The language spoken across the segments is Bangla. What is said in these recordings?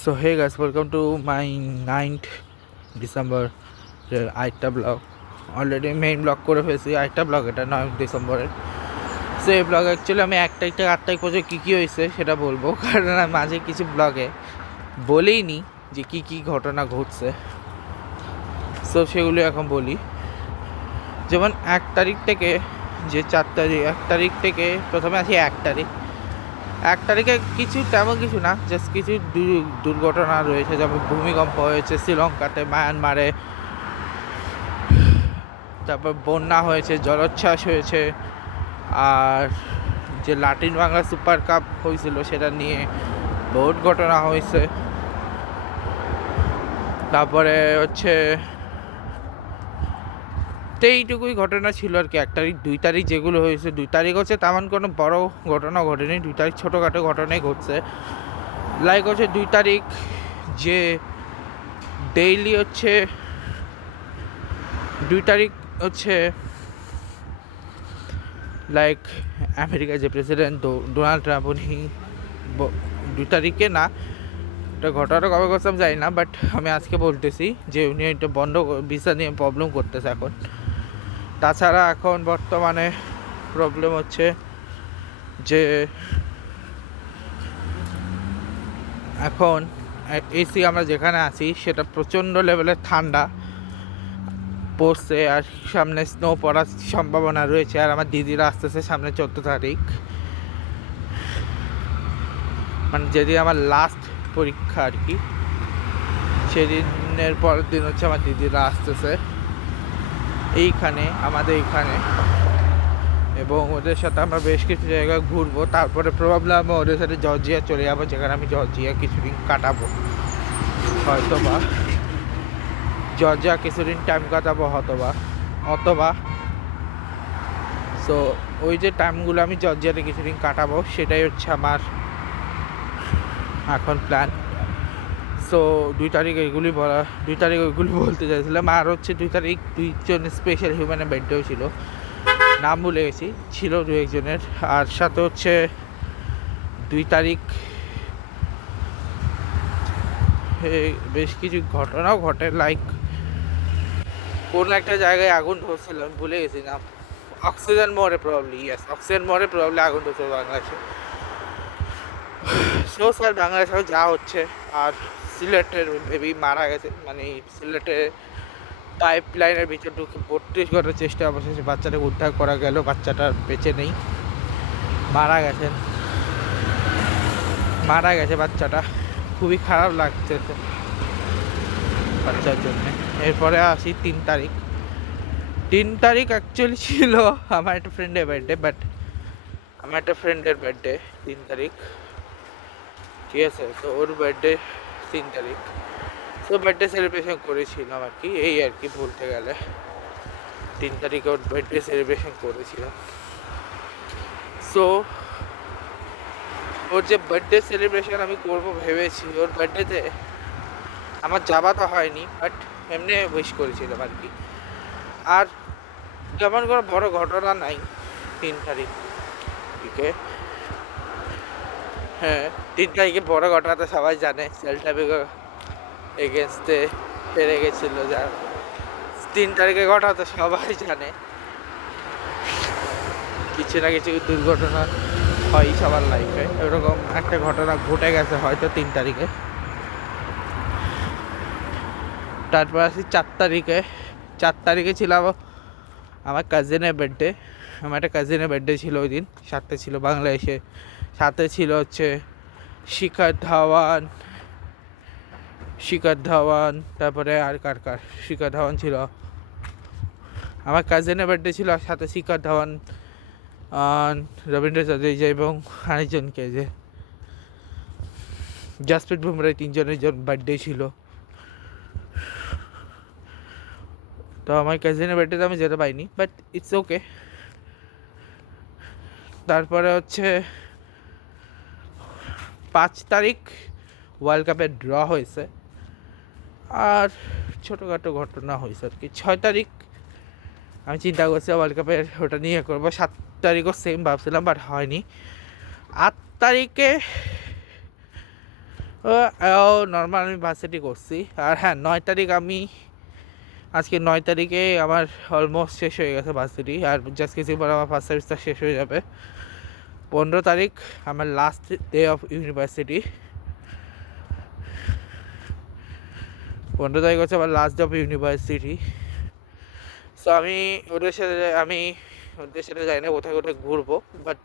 So hey guys, welcome to my 9th December আরেকটা ব্লগ। অলরেডি মেইন ব্লগ করে ফেলছি, আরেকটা ব্লগ এটা 9 ডিসেম্বরের। সো এই ব্লগ অ্যাকচুয়ালি আমি 1 তারিখ থেকে 8 তারিখ পর্যন্ত কী কী হয়েছে সেটা বলবো, কারণ আমি মাঝে কিছু ব্লগে বলেইনি যে কী কী ঘটনা ঘটছে। সো সেগুলো এখন বলি। যেমন 1 তারিখ থেকে যে 4 তারিখ, 1 তারিখ থেকে প্রথমে আসি 1 তারিখ। 1 তারিখে কিছু তেমন কিছু না, জাস্ট কিছু দুর্ঘটনা রয়েছে, যেমন ভূমিকম্প হয়েছে শ্রীলঙ্কাতে, মায়ানমারে, তারপর বন্যা হয়েছে, জলোচ্ছ্বাস হয়েছে, আর যে লাটিন বাংলা সুপার কাপ হয়েছিল সেটা নিয়ে বহুত ঘটনা হয়েছে। তারপরে হচ্ছে তো এইটুকুই ঘটনা ছিল আর কি। 1 তারিখ 2 তারিখ যেগুলো হয়েছে, 2 তারিখ হচ্ছে তেমন কোনো বড় ঘটনা ঘটেনি, 2 তারিখ ছোটোখাটো ঘটনাই ঘটছে। লাইক হচ্ছে 2 তারিখ যে ডেইলি হচ্ছে 2 তারিখ হচ্ছে লাইক আমেরিকার যে প্রেসিডেন্ট ডোনাল্ড ট্রাম্প, উনি 2 তারিখে না, এটা ঘটনাটা কবে করতাম জানি না, বাট আমি আজকে বলতেছি যে উনি এটা বন্ধ, ভিসা নিয়ে প্রবলেম করতেছে এখন। তাছাড়া এখন বর্তমানে প্রবলেম হচ্ছে যে এখন এসি আমরা যেখানে আছি সেটা প্রচণ্ড লেভেলের ঠান্ডা পড়ছে, আর সামনে স্নো পড়ার সম্ভাবনা রয়েছে। আর আমার দিদিরা আসতেছে সামনে 14 তারিখ, মানে যেদিন আমার লাস্ট পরীক্ষা আর কি, সেদিনের পরের দিন হচ্ছে আমার দিদিরা আসতেছে এইখানে, আমাদের এইখানে, এবং ওদের সাথে আমরা বেশ কিছু জায়গায় ঘুরবো। তারপরে প্রবলেম আমি ওদের সাথে জর্জিয়া চলে যাবো, যেখানে আমি জর্জিয়া কিছুদিন কাটাবো, হয়তো বা জর্জিয়া কিছুদিন টাইম কাটাবো অথবা সো ওই যে টাইমগুলো আমি জর্জিয়াতে কিছুদিন কাটাবো, সেটাই হচ্ছে আমার এখন প্ল্যান। সো 2 তারিখ এইগুলি বলা, 2 তারিখ ওইগুলি বলতে চাইছিলাম। আর হচ্ছে 2 তারিখ 2জন স্পেশাল হিউম্যানের বার্থডেও ছিল, নাম ভুলে গেছি, ছিল 2-1জনের। আর সাথে হচ্ছে 2 তারিখ বেশ কিছু ঘটনাও ঘটে, লাইক কোনো একটা জায়গায় আগুন ধরছিল, আমি ভুলে গেছি নাম, অক্সিজেন মোড়ে প্রবলি, ইয়েস অক্সিজেন মোড়ে প্রবলি আগুন ধরছিল বাংলাদেশে। সো স্যার বাংলাদেশেও যা হচ্ছে। আর সিলেটের বেবি মারা গেছে, মানে সিলেটে পাইপ লাইনের ভিতরে ঢুকে 32 ঘন্টার চেষ্টা, অবশেষে বাচ্চাটাকে উদ্ধার করা গেল, বাচ্চাটা বেঁচে নেই, মারা গেছে বাচ্চাটা। খুবই খারাপ লাগছে বাচ্চার জন্য। এরপরে আসি 3 তারিখ। 3 তারিখ অ্যাকচুয়ালি ছিল আমার একটা ফ্রেন্ডের বার্থডে, বাট আমার একটা ফ্রেন্ডের বার্থডে 3 তারিখ, ঠিক আছে। তো ওর বার্থডে 3 তারিখ, তো বার্থডে সেলিব্রেশন করেছিলাম আর কি, এই আর কি বলতে গেলে 3 তারিখে ওর বার্থডে সেলিব্রেশন করেছিলাম। সো ওর যে বার্থডে সেলিব্রেশন আমি করবো ভেবেছি, ওর বার্থডেতে আমার যাওয়া তো হয়নি, বাট এমনি উইশ করেছিলাম আর কি। আর তেমন কোনো বড় ঘটনা নাই 3 তারিখে। হ্যাঁ, 3 তারিখে বড় ঘটনা তো সবাই জানে, সেল্টা ভিগো এগেনস্টে হেরে গেছিল, যা 3 তারিখে ঘটনা তো সবাই জানে। কিছু না কিছু দুর্ঘটনা হয় সবার লাইফে, এরকম একটা ঘটনা ঘটে গেছে হয়তো 3 তারিখে। তারপর আসি 4 তারিখে। 4 তারিখে ছিল আমার কাজিনের বার্থডে, আমার একটা কাজিনের বার্থডে ছিল ওই দিন। সাথে ছিল বাংলাদেশে, সাথে ছিল হচ্ছে শিখর ধাওয়ান, তারপরে আর কার শিখর ধাওয়ান ছিল, আমার কাজিনের বার্থডে ছিল, আর সাথে শিখর ধাওয়ান, রবীন্দ্র জাদেজা এবং আরেকজনকে যে জাসপ্রীত বুমরা, 3জনের বার্থডে ছিল। তো আমার কাজিনের বার্থডেতে আমি যেতে পারিনি, বাট ইটস ওকে। তারপরে হচ্ছে 5 তারিখ ওয়ার্ল্ড কাপের ড্র হয়েছে, আর ছোটোখাটো ঘটনা হয়েছে আর কি। 6 তারিখ আমি চিন্তা করছি ওয়ার্ল্ড কাপের ওটা নিয়ে করবো। 7 তারিখও সেম ভাবছিলাম, বাট হয়নি। 8 তারিখে নর্মাল আমি ভার্সিটি করছি। আর হ্যাঁ 9 তারিখ আজকে 9 তারিখে আমার অলমোস্ট শেষ হয়ে গেছে ভার্সিটি, আর জাস্ট কিছু পর আমার ফার্স্ট সেমিস্টার শেষ হয়ে যাবে। 15 তারিখ আমার লাস্ট ডে অফ ইউনিভার্সিটি। 15 তারিখ হচ্ছে আমার last day of university. So আমি ওদের সাথে যাই না, কোথায় কোথায় ঘুরবো, বাট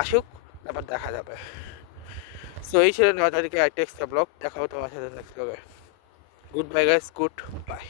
আসুক তারপর দেখা যাবে। সো এই ছিল 9 তারিখে একটা এক্সট্রা ব্লগ। দেখা হতো আমার সাথে নেক্সট ব্লগে। Good bye guys, good bye.